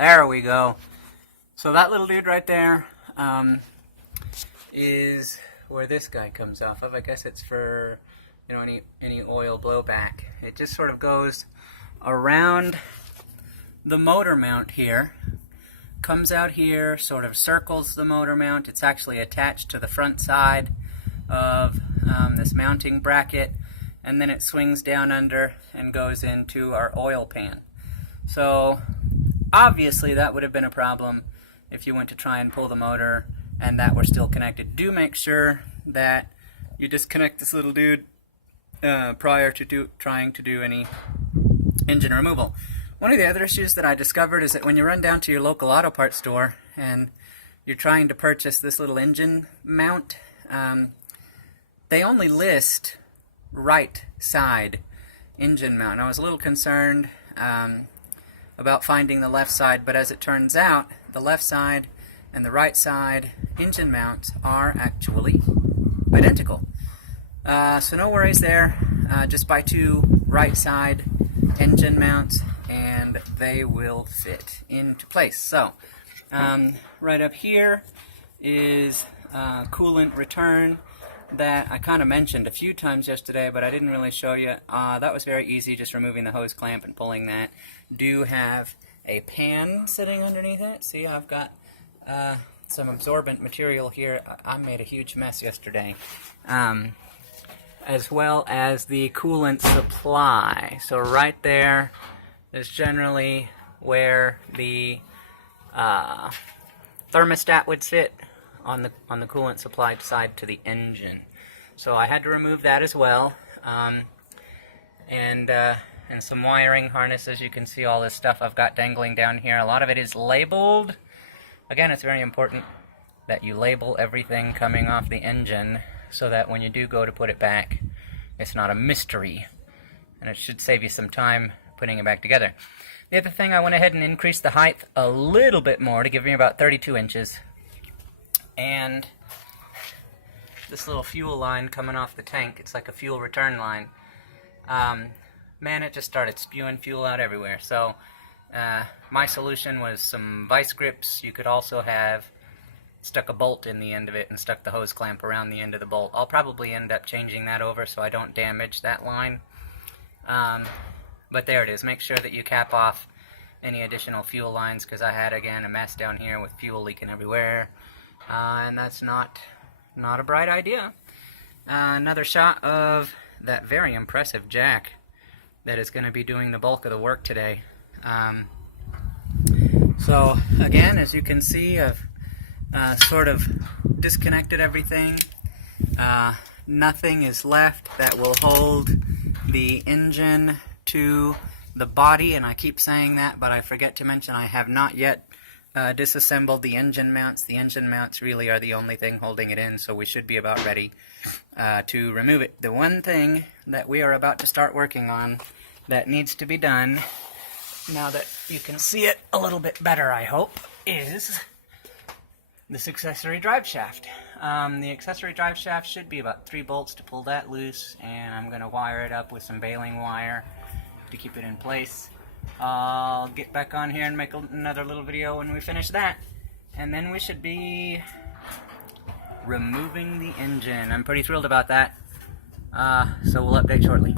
There we go. So that little dude right there is where this guy comes off of. I guess it's for, you know, any oil blowback. It just sort of goes around the motor mount here, comes out here, sort of circles the motor mount. It's actually attached to the front side of this mounting bracket, and then it swings down under and goes into our oil pan. So obviously that would have been a problem if you went to try and pull the motor and that were still connected. Do make sure that you disconnect this little dude prior to trying to do any engine removal. One of the other issues that I discovered is that when you run down to your local auto parts store and you're trying to purchase this little engine mount, they only list right side engine mount. And I was a little concerned about finding the left side, but as it turns out, the left side and the right side engine mounts are actually identical. So no worries there. Just buy two right side engine mounts and they will fit into place. So right up here is coolant return that I kind of mentioned a few times yesterday, but I didn't really show you. That was very easy, just removing the hose clamp and pulling that. Do have a pan sitting underneath it. See, I've got some absorbent material here. I made a huge mess yesterday. As well as the coolant supply. So right there is generally where the thermostat would sit on the coolant supply side to the engine. So I had to remove that as well, and some wiring harnesses. You can see all this stuff I've got dangling down here. A lot of it is labeled. Again, it's very important that you label everything coming off the engine so that when you do go to put it back, it's not a mystery, and it should save you some time putting it back together. The other thing, I went ahead and increased the height a little bit more to give me about 32 inches. And this little fuel line coming off the tank, it's like a fuel return line. Man, it just started spewing fuel out everywhere. So my solution was some vice grips. You could also have stuck a bolt in the end of it and stuck the hose clamp around the end of the bolt. I'll probably end up changing that over so I don't damage that line. But there it is. Make sure that you cap off any additional fuel lines, because I had, again, a mess down here with fuel leaking everywhere. And that's not a bright idea. Another shot of that very impressive jack that is going to be doing the bulk of the work today. So again, as you can see, I've sort of disconnected everything. Nothing is left that will hold the engine to the body, and I keep saying that, but I forget to mention I have not yet disassembled the engine mounts. The engine mounts really are the only thing holding it in, so we should be about ready to remove it. The one thing that we are about to start working on that needs to be done, now that you can see it a little bit better, I hope, is this accessory drive shaft. The accessory drive shaft should be about 3 bolts to pull that loose, and I'm going to wire it up with some baling wire to keep it in place. I'll get back on here and make another little video when we finish that, and then we should be removing the engine. I'm pretty thrilled about that, so we'll update shortly.